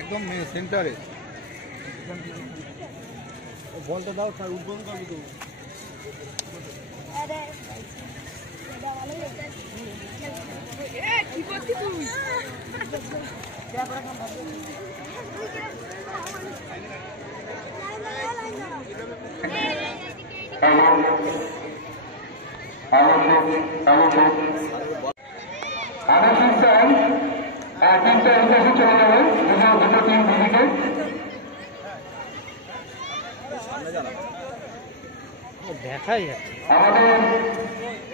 একদম সেন্টারে বলটা দাও, স্যার উদ্বোধন করবে তো। দেখাই যাচ্ছে আমাদের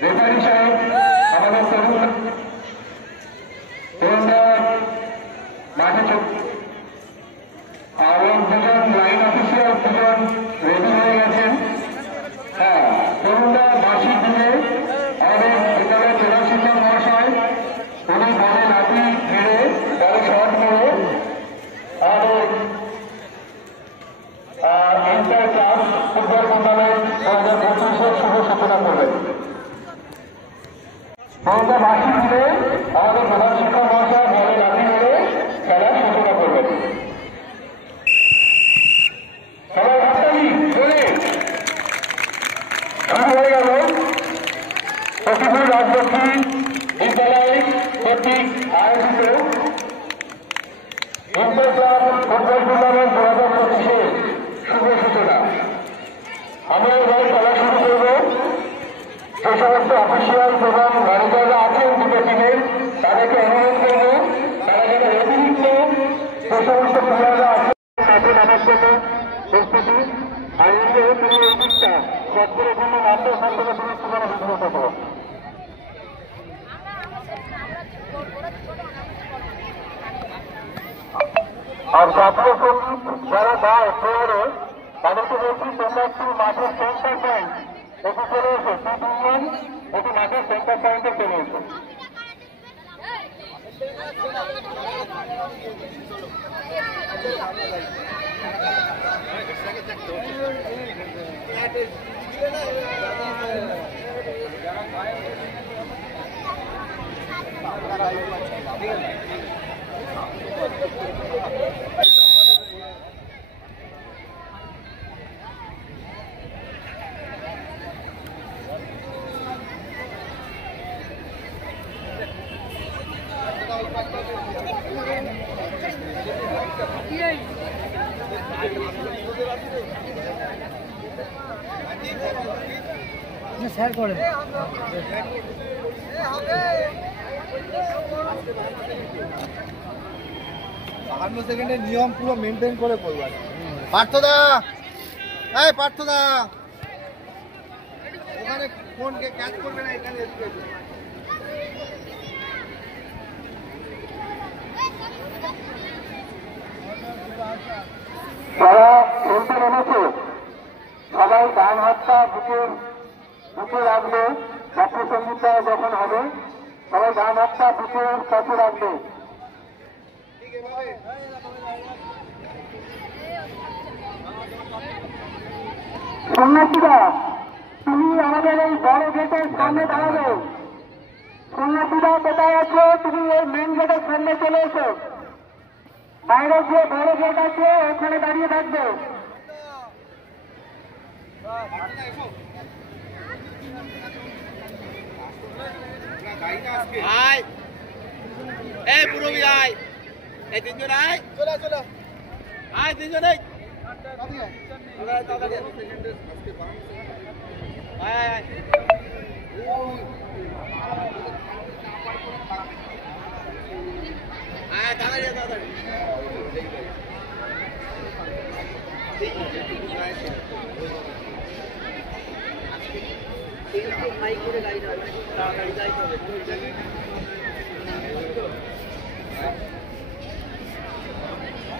রেফারি সাহেব, আমাদের তরুণরা মাঠে আর দুজন লাইন অফিসিয়াল দুজন রেডি হয়ে গেছেন। হ্যাঁ, তরুণরা বাসি দিলে আমাদের বিদ্যালয়ের জেলা শিক্ষক মহাশয় উনি বলে লাঠি ঘিরে বলে শট মেরে আমাদের ইন্টার ক্লাস ফুটবল টুর্নামেন্ট 2025-এর শুভ সূচনা করবেন। তরুণরা বাসি দিলে আমাদের প্রধান শিক্ষক মহাশয় বলে লাঠি মেরে খেলার সূচনা করবেন। সবাই হাততালি চলে শুরু হয়ে গেল সখীপুর রাজলক্ষ্মী বিদ্যালয় কর্তৃক আয়োজিত ইন্টার ক্লাব ফুটবল টুর্নামেন্ট 2025-এর শুভ সূচনা। আমরা এবার খেলা শুরু করব। যে সমস্ত অফিসিয়াল এবং ম্যানেজাররা আছেন দুটো টিমের, তাদেরকে অনুরোধ করব তারা যেন অতিরিক্ত যে সমস্ত প্লেয়াররা আছেন মাঠে নামার জন্য প্রস্তুতি আয়োজনে তিনি এই দিকটা শট করে জন্য নামতে সম্পর্কে তুমি সেখানে বিঘ্নত করো। আর জাতীয় সঙ্গীত যারা গায় প্লেয়ারে তাদেরকে বলছি তোমরা একটু মাঠের সেন্টার পয়েন্ট এটি চলে এসো, দুজন এটি মাঠের সেন্টার পয়েন্টে চলে এসো। স্যার করে 52 সেকেন্ডের নিয়ম পুরো মেনটেন করে করবো। পার্থদা, এই পার্থদা ওখানে ফোনকে ক্যাচ করবে না, এখানে যারা খেলতে নেমেছে সবাই ডান হাতটা বুকে রাখবে। জাতীয় সঙ্গীতটা যখন হবে সবাই ডান হাতটা বুকের কাছে রাখবে। সন্ন্যাসীরা তুমি আমাদের এই বড় গেটের সামনে দাঁড়াবে। সন্ন্যাসীরা কোথায় আছে? তুমি এই মেন গেটের সামনে চলে এসো। বাইরে যে বড় গেট আছে ওখানে দাঁড়িয়ে থাকবে। আয় এই পুরবি আয়, এই তিনজন আয়, চলে চলে আয় তিনজন এই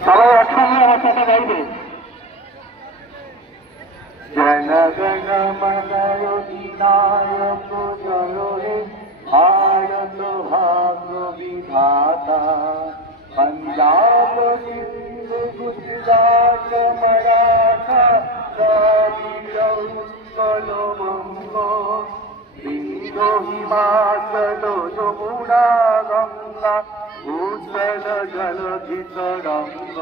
সবাই একসঙ্গে আমার সাথে গাইবে। জয় জয় মনায়ক জয় ভারত ভাগ্য বিধাতা, पंजाब सिंध गुजरात मराठा द्रविड़ उत्कल बंग, सिंधु हिमाचल यमुना গঙ্গা উজ্জ্বল জলধিত রঙ্গ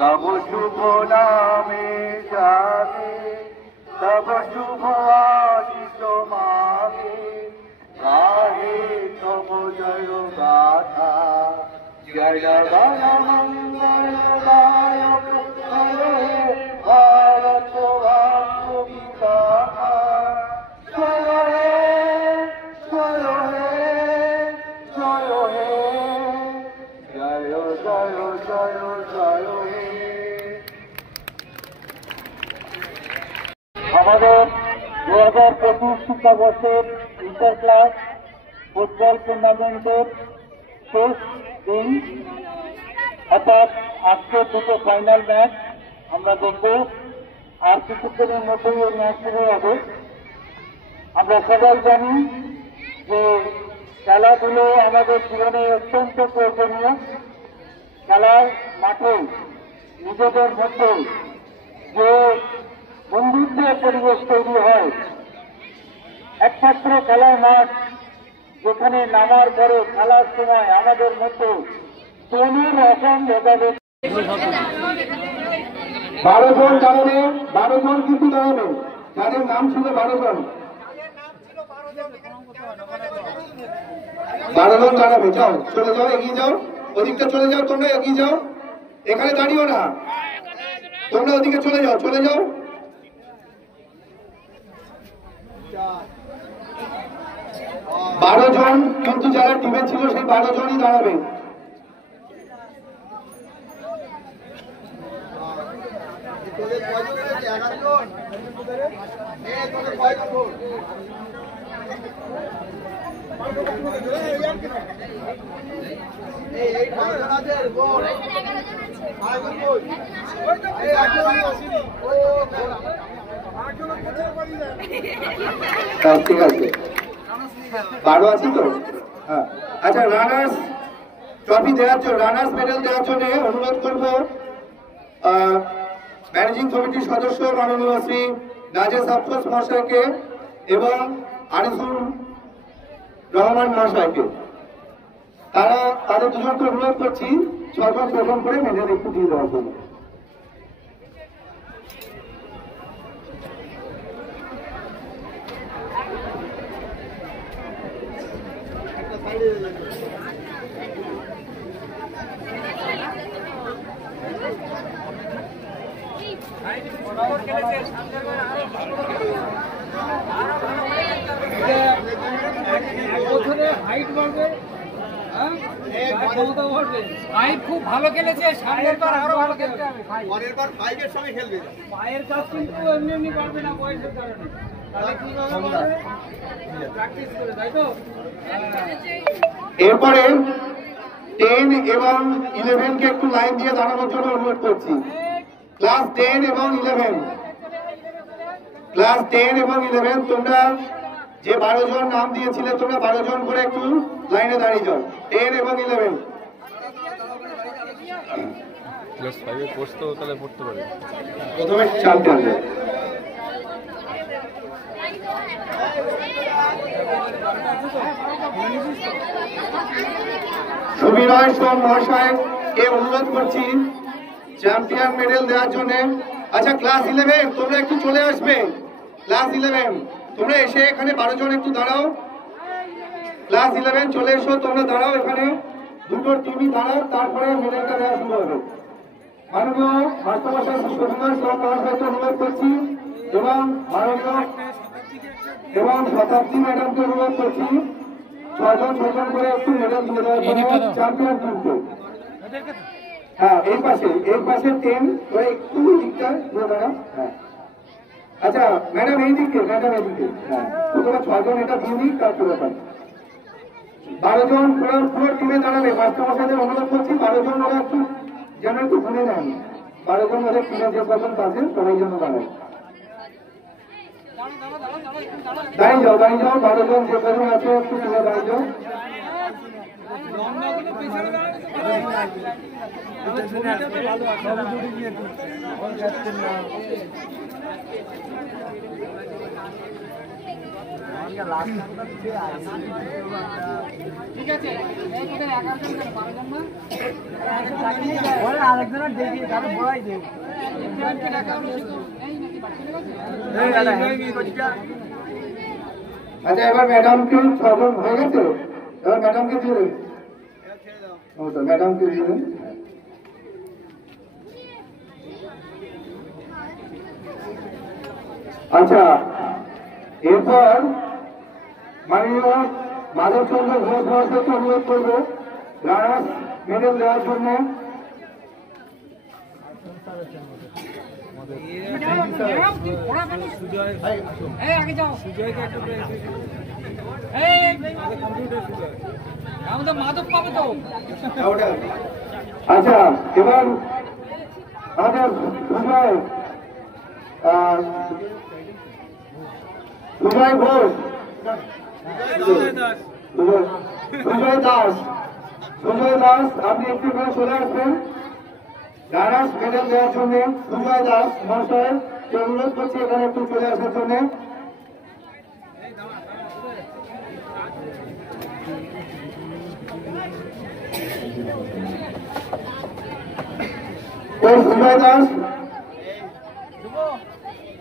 তব শুভ নামে জাগে তব শুভ আশিস মাগে গাহে তব জয় গাথা জয় গণ মঙ্গল গায়ক ভারত বিধাতা জয় হে জয় হে জয় হে জয় জয় জয় জয় হে। আমাদের 2025 শিক্ষাবর্ষের ইন্টার ক্লাস ফুটবল টুর্নামেন্টের শেষ দিন, অর্থাৎ আজকের দুটো ফাইনাল ম্যাচ আমরা দেখব। আর কিছুক্ষণের মধ্যেই এই ম্যাচ শুরু হবে। আমরা সবাই জানি যে খেলাধুলো আমাদের জীবনে অত্যন্ত প্রয়োজনীয়। খেলার মাঠে নিজেদের মধ্যে যে বন্ধুত্বের পরিবেশ তৈরি হয়, একমাত্র খেলার মাঠ যেখানে নামার পরে খেলার সময় আমাদের মধ্যে কোনো রকম ভেদাভেদ 12 জন দাঁড়াবে, 12 জন কিন্তু দাঁড়াবে, যাদের নাম ছিল 12 জন, 12 জন দাঁড়াবে। যাও, চলে যাও, এগিয়ে যাও, ওদিকটা চলে যাও, তোমরা এগিয়ে যাও, এখানে দাঁড়িও না, তোমরা ওদিকে চলে যাও, চলে যাও। 12 জন কিন্তু যারা টিমে ছিল সেই 12 জনই দাঁড়াবে। ঠিক আছে, 12 আছি তো। হ্যাঁ, আচ্ছা, রানার্স ট্রফি দেওয়ার জন্য, রানার্স মেডেল দেওয়ার জন্য অনুরোধ করবো ম্যানেজিং কমিটির সদস্য মাননীয় শ্রী নাজেস আফরোজ মহাশয়কে এবং আনিসুর রহমান মহাশয়কে। তাদের দুজনকে অনুরোধ করছি 6 জন 6 জন করে মেডেল একটু দিয়ে দেওয়ার জন্য। খুব ভালো খেলেছে, সামনের বার আরো ভালো খেলতে হবে। পরের বার 5 এর সঙ্গে খেলবে। পায়ের কাজ কিন্তু এমনি এমনি পারবে না বয়সের কারণে, প্র্যাকটিস করে, তাই তো? এরপরে 10 এবং 11 কে একটু লাইন দিয়ে দাঁড়ানোর জন্য অনুরোধ করছি। ক্লাস 10 এবং 11, ক্লাস 10 এবং 11, তোমরা যে 12 জন নাম দিয়েছিলে তোমরা 12 জন করে একটু লাইনে দাঁড়িয়ে যাও। 10 এবং 11 ক্লাস 5 এ পড়তে তাহলে পড়তে পারে। প্রথমে চ্যাম্পিয়ন। সুবিনয় সোম মহাশয়কে অনুরোধ করছি চ্যাম্পিয়ন মেডেল দেওয়ার জন্য। আচ্ছা, ক্লাস 11 তোমরা একটু চলে আসবে। ক্লাস 11 তোমরা এসে এখানে 12 জন একটু দাঁড়াও। ক্লাস 11 চলে এসো, তোমরা দাঁড়াও এখানে, দুটো টিমই দাঁড়াও, তারপরে মেডেলটা দেওয়া শুরু হবে। মাননীয় মাস্টারমশাই সুবিনয় সোম মহাশয়কে অনুরোধ করছি এবং মাননীয় এবং শতাব্দী ম্যাডামকে অনুরোধ করছি 6 জন 6 জন করে একটু মেডেল দিয়ে দেওয়ার জন্য চ্যাম্পিয়ন টিমকে। হ্যাঁ, এই পাশে 10 ওই একটু দিকটা ঘুরে দাঁড়াও। হ্যাঁ, আচ্ছা ম্যাডাম এই দিকে, ম্যাডাম এই দিকে। হ্যাঁ, প্রথমে 6 জন এটা দিয়ে দিই, তারপরে ব্যাপার 12 জন পুরো টিমে দাঁড়াবে। মাস্টারমশাইদের অনুরোধ করছি 12 জন ওরা একটু যেন একটু ঘুরে নেন। 12 জন ওদের টিমে যে কজন পাচ্ছেন সবাই জন্য দাঁড়ায়। দাঁড়িয়ে যাও, দাঁড়িয়ে যাও, 12 জন যে কজন আছে একটু টিমে দাঁড়িয়ে যাও। ঠিক আছে এই কোথায় 11 জন কেন 12 জন না ওরা আরেকজনের দেখি কারো বড়াই দেব একজনকে ডাকা হলো এই নাকি বাকি গেছে আচ্ছা এবার ম্যাডামকে ছজন হয়ে গেছে এবার ম্যাডামকে দিয়ে দেবেন ম্যাডামকে দিয়ে দেবেন আচ্ছা এরপর মাননীয় মাধবচন্দ্র ঘোষ মহাশয়কে অনুরোধ করবো রানার্স মেডেল দেওয়ার জন্য এই আগে যাও সুজয়কে একটু এই আমাদের মাধব পাবে তো আচ্ছা এবার আমাদের সুজয় ঘোষ সুজয় দাস আপনি একটু করে চলে আসবেন রানার্স মেডেল দেওয়ার জন্য সুজয় দাস মহাশয় অনুরোধ করছি এখানে একটু চলে আসার জন্য সুজয় দাস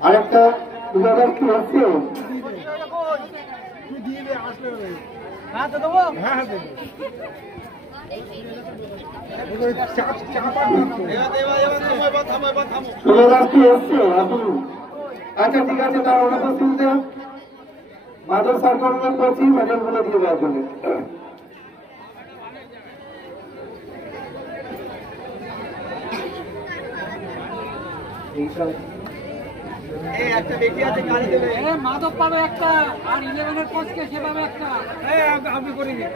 আরেকটা সুজয় দাস কি হচ্ছে হ্যাঁ তো দেবো সুজয় দাস কি এসছে আপনি আচ্ছা ঠিক আছে তার অনুপস্থিতিতে মাধব স্যারকে অনুরোধ করছি মেডেলগুলো দিয়ে দেওয়ার জন্য মাধব পাবে একটা আর 11 এর কোচকে সে পাবে একটা আপনি করে দিন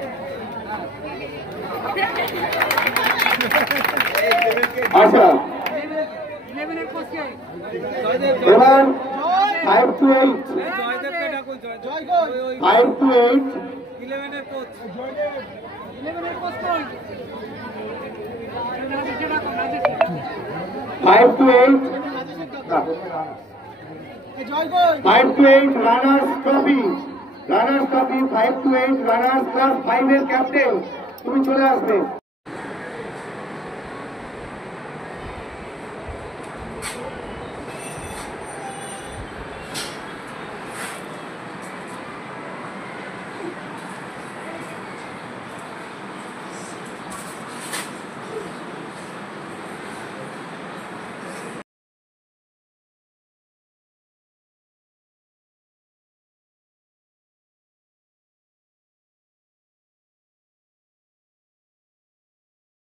আচ্ছা 11 এর কোচকে এবার 5 to 8 5 to 8 11 এর কোচ 11 এর কোচ কই 5 to 8 5 to 8 runners trophy 5 to 8 runners class 5 এর ক্যাপ্টেন তুমি চলে আসবে